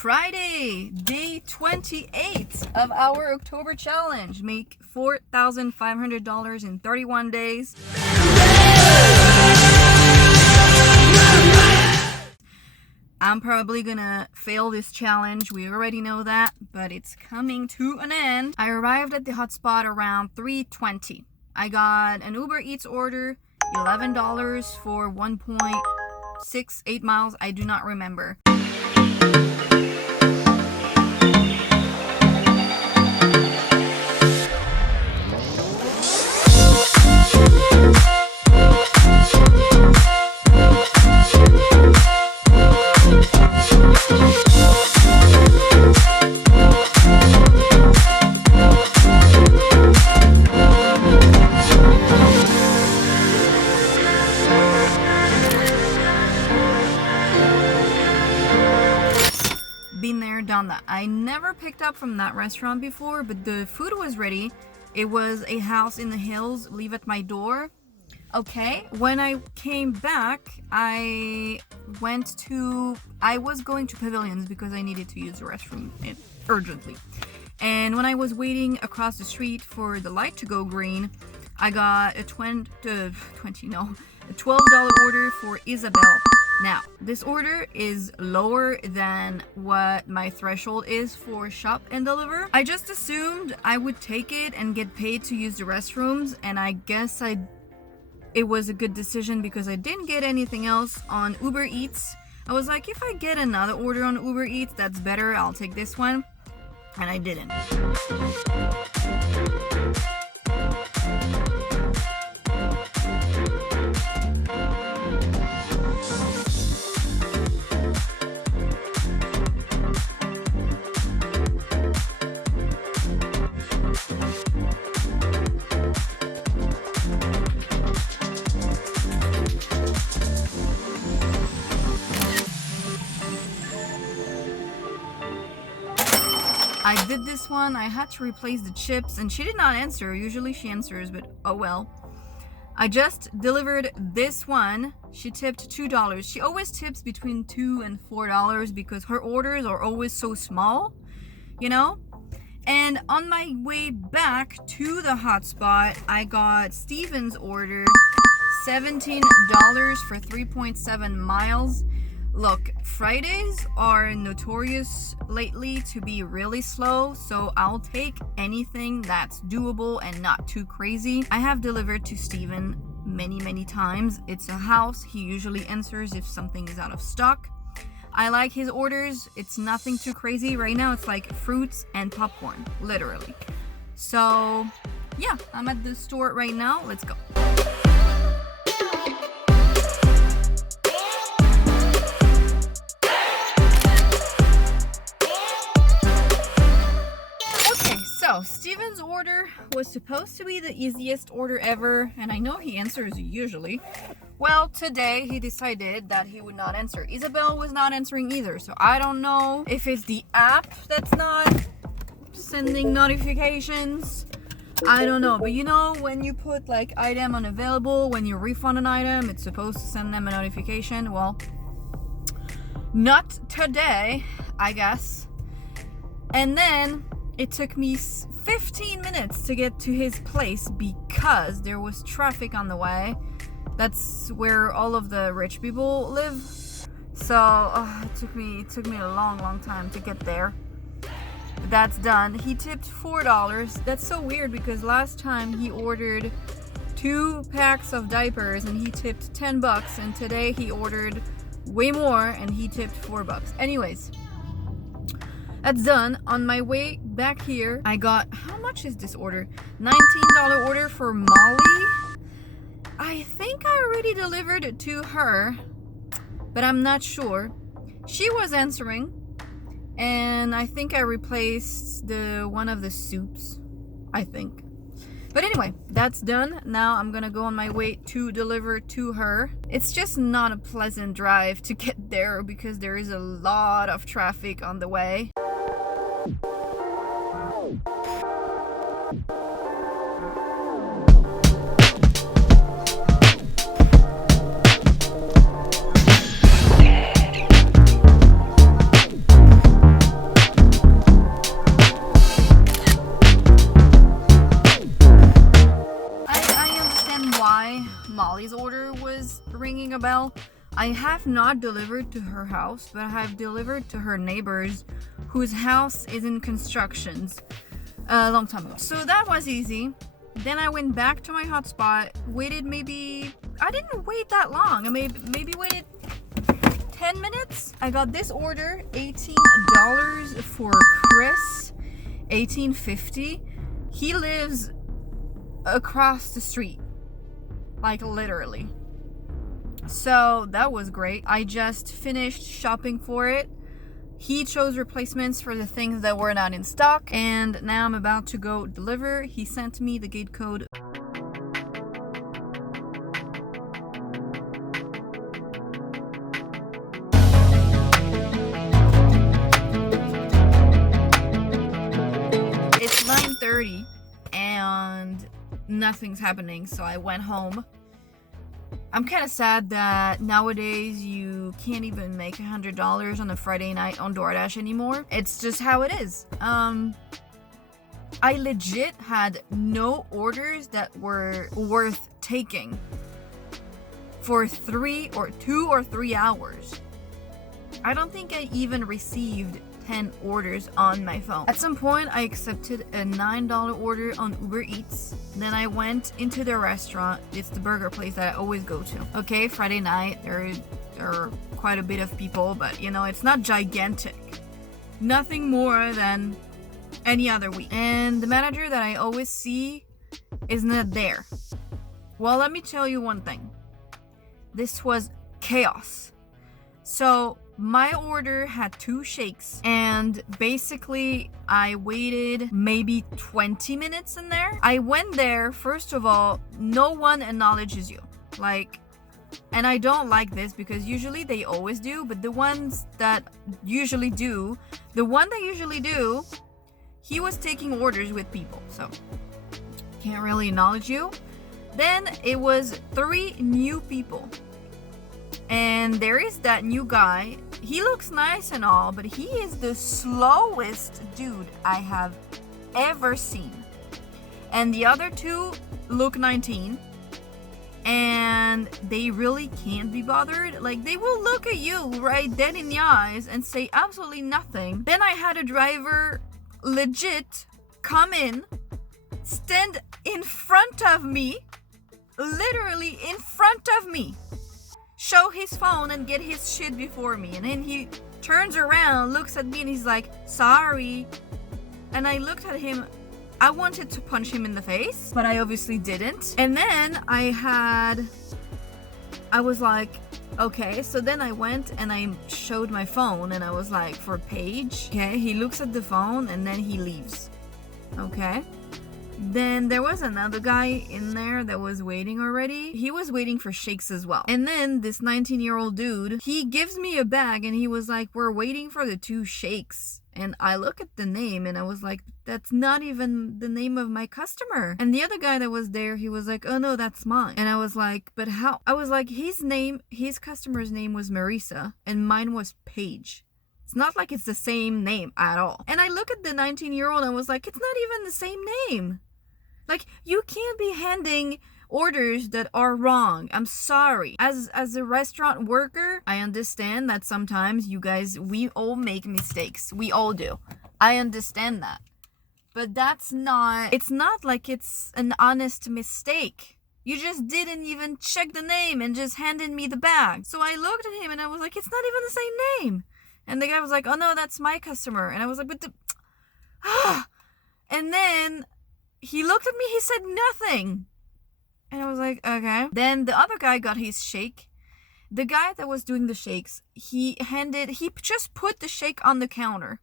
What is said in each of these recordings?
Friday, day 28 of our October challenge. Make $4,500 in 31 days. I'm probably gonna fail this challenge. We already know that, but it's coming to an end. I arrived at the hotspot around 3:20. I got an UberEATS order, $11 for 1.68 miles. I do not remember. Been there, done that. I never picked up from that restaurant before, but the food was ready. It was a house in the hills, leave at my door. Okay, when I came back, I was going to Pavilions because I needed to use the restroom urgently. And when I was waiting across the street for the light to go green, I got a $12 order for Isabel. Now, this order is lower than what my threshold is for shop and deliver. I just assumed I would take it and get paid to use the restrooms, and I guess it was a good decision because I didn't get anything else on UberEATS. I was like, if I get another order on UberEATS, that's better. I'll take this one, and I didn't. I did this one. I had to replace the chips and she did not answer. Usually she answers, but oh well. I just delivered this one. She tipped $2. She always tips between $2 and $4 because her orders are always so small, you know? And on my way back to the hotspot, I got Steven's order, $17 for 3.7 miles. Look, Fridays are notorious lately to be really slow, so I'll take anything that's doable and not too crazy. I have delivered to Steven many times. It's a house. He usually answers if something is out of stock. I like his orders. It's nothing too crazy. Right now it's like fruits and popcorn, literally. So yeah, I'm at the store right now. Let's go. So, Steven's order was supposed to be the easiest order ever, and I know he answers usually. Well, today he decided that he would not answer. Isabel was not answering either, so I don't know if it's the app that's not sending notifications. I don't know, but you know when you put like item unavailable, when you refund an item, it's supposed to send them a notification. Well, not today, I guess. And then it took me 15 minutes to get to his place because there was traffic on the way. That's where all of the rich people live. So it took me a long time to get there. That's done. He tipped $4. That's so weird because last time he ordered 2 packs of diapers and he tipped $10, and today he ordered way more and he tipped $4. Anyways, that's done. On my way back here, I got, how much is this order? $19 order for Molly. I think I already delivered it to her, but I'm not sure. She was answering, and I think I replaced one of the soups, I think. But anyway, that's done. Now I'm gonna go on my way to deliver to her. It's just not a pleasant drive to get there because there is a lot of traffic on the way. Bell. I have not delivered to her house, but I have delivered to her neighbors whose house is in constructions a long time ago. So that was easy. Then I went back to my hotspot, waited I didn't wait that long. I maybe waited 10 minutes. I got this order, $18 for Chris, $18.50. He lives across the street, like literally. So that was great. I just finished shopping for it. He chose replacements for the things that were not in stock, and now I'm about to go deliver. He sent me the gate code. It's 9:30 and nothing's happening, so I went home. I'm kind of sad that nowadays you can't even make $100 on a Friday night on Doordash anymore. It's just how it is. I legit had no orders that were worth taking for 2 or 3 hours. I don't think I even received 10 orders on my phone. At some point, I accepted a $9 order on UberEATS. Then I went into the restaurant. It's the burger place that I always go to. Okay, Friday night, there are quite a bit of people, but you know, it's not gigantic. Nothing more than any other week. And the manager that I always see is not there. Well, let me tell you one thing. This was chaos. So my order had 2 shakes, and basically I waited maybe 20 minutes in there. I went there, first of all, no one acknowledges you. And I don't like this because usually they always do, but the ones that usually do, he was taking orders with people, so can't really acknowledge you. Then it was 3 new people. And there is that new guy. He looks nice and all, but he is the slowest dude I have ever seen. And the other 2 look 19. And they really can't be bothered. Like, they will look at you right dead in the eyes and say absolutely nothing. Then I had a driver legit come in, stand in front of me, literally in front of me, show his phone and get his shit before me. And then he turns around, looks at me, and he's like, sorry. And I looked at him. I wanted to punch him in the face, but I obviously didn't. And then I was like, okay. So then I went and I showed my phone and I was like, for Paige. Okay, he looks at the phone and then he leaves. Okay. Then there was another guy in there that was waiting already. He was waiting for shakes as well. And then this 19-year-old dude, he gives me a bag and he was like, we're waiting for the 2 shakes. And I look at the name and I was like, that's not even the name of my customer. And the other guy that was there, he was like, oh no, that's mine. And I was like, but how? I was like, his customer's name was Marisa and mine was Paige. It's not like it's the same name at all. And I look at the 19-year-old and I was like, it's not even the same name. Like, you can't be handing orders that are wrong. I'm sorry. As a restaurant worker, I understand that sometimes you guys, we all make mistakes. We all do. I understand that. But it's not like it's an honest mistake. You just didn't even check the name and just handed me the bag. So I looked at him and I was like, it's not even the same name. And the guy was like, oh no, that's my customer. And I was like, but and then he looked at me, he said nothing. And I was like, okay. Then the other guy got his shake. The guy that was doing the shakes, he just put the shake on the counter.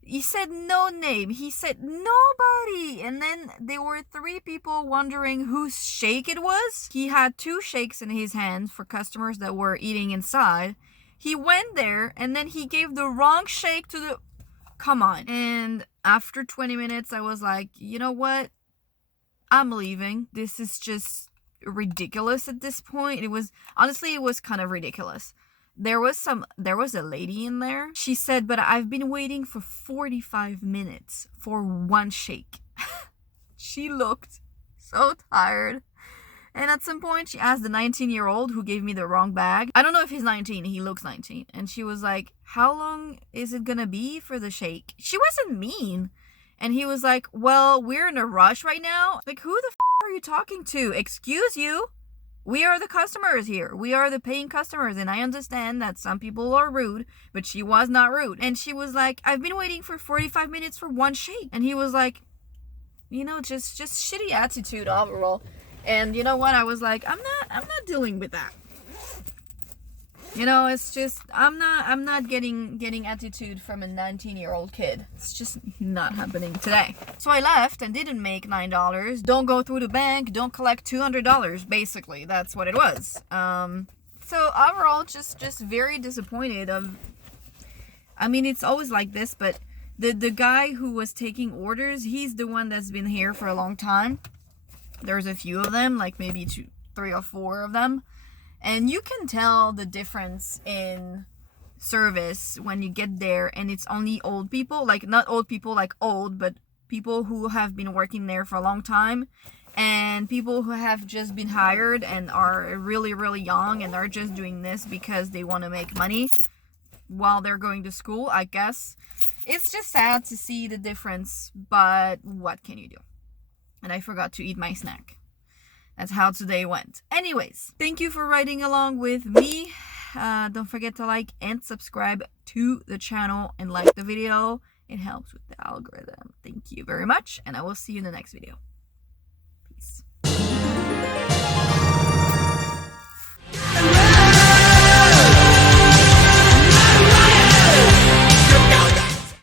He said no name. He said nobody. And then there were 3 people wondering whose shake it was. He had 2 shakes in his hands for customers that were eating inside. He went there and then he gave the wrong shake to the... Come on. And after 20 minutes, I was like, you know what? I'm leaving. This is just ridiculous at this point. It was kind of ridiculous. There was a lady in there. She said, but I've been waiting for 45 minutes for 1 shake. She looked so tired. And at some point, she asked the 19-year-old who gave me the wrong bag. I don't know if he's 19. He looks 19. And she was like, how long is it gonna be for the shake? She wasn't mean. And he was like, well, we're in a rush right now. Like, who the are you talking to? Excuse you? We are the customers here. We are the paying customers. And I understand that some people are rude, but she was not rude. And she was like, I've been waiting for 45 minutes for one shake. And he was like, you know, just shitty attitude overall. And you know what? I was like, I'm not dealing with that. You know, it's just I'm not getting attitude from a 19-year-old kid. It's just not happening today. So I left and didn't make $9. Don't go through the bank. Don't collect $200. Basically, that's what it was. So overall, just very disappointed. I mean, it's always like this, but the guy who was taking orders, he's the one that's been here for a long time. There's a few of them, like maybe 2, 3 or 4 of them. And you can tell the difference in service when you get there and it's only old people. Like, not old people like old, but people who have been working there for a long time. And people who have just been hired and are really, really young and are just doing this because they want to make money while they're going to school, I guess. It's just sad to see the difference, but what can you do? And I forgot to eat my snack. That's how today went. Anyways, thank you for riding along with me. Don't forget to like and subscribe to the channel and like the video. It helps with the algorithm. Thank you very much, and I will see you in the next video. Peace.